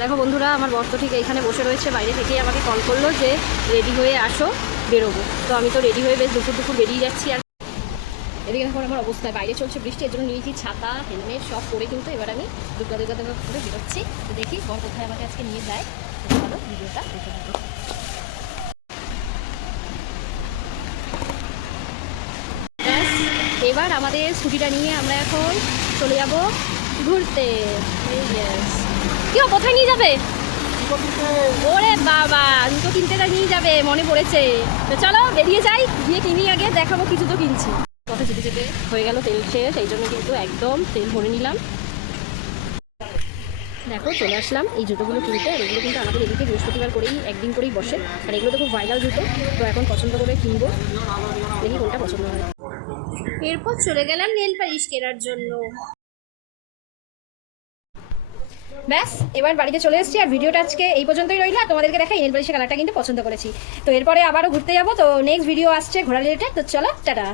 দেখো বন্ধুরা, আমার বর তো ঠিক এইখানে বসে রয়েছে, বাইরে থেকেই আমাকে কল করলো যে রেডি হয়ে আসো, বেরোবো। তো আমি তো রেডি হয়ে বেশ দুপুর দুপুর বেরিয়ে যাচ্ছি। আর এদিকে এখন আমার অবস্থায় বাইরে চলছে বৃষ্টি, এর জন্য নিয়েছি ছাতা হেলমেট সব পরে, কিন্তু এবার আমি দুর্গা করে বেরোচ্ছি। তো দেখি বর কোথায় আমাকে আজকে নিয়ে যায়। ভালো ভিডিওটা দেখে থাকো। এবার আমাদের স্কুটিটা নিয়ে আমরা এখন চলে যাব ঘুরতে। কি কোথায় নিয়ে যাবে? ওরে বাবা, জুতো কিনতে নিয়ে যাবে, মনে পড়েছে। তো চলো বেরিয়ে যাই, গিয়ে কিনি, আগে দেখাবো কি জুতো কিনছি। পথে যেতে যেতে হয়ে গেল তেল শেষ, এই জন্য কিন্তু একদম তেল ভরে নিলাম। দেখো চলে আসলাম এই জুতোগুলো কিনতে। আর এগুলো কিন্তু আমাদের এদিকে বৃহস্পতিবার করেই একদিন করেই বসে। আর এগুলো তো খুব ভাইরাল জুতো, তো এখন পছন্দ করে কিনবো, দেখি কোনটা পছন্দ হয়। এরপর চলে গেলাম নেল পালিশ কেনার জন্য। ব্যাস এবার বাড়িতে চলে এসেছি। আর ভিডিওটা আজকে এই পর্যন্তই রইল। তোমাদেরকে দেখাই নেল পালিশের কালারটা কিন্তু পছন্দ করেছি। তো এরপরে আবারও ঘুরতে যাবো, তো নেক্সট ভিডিও আসছে ঘোরা রিলেটেড। তো চলো টাটা।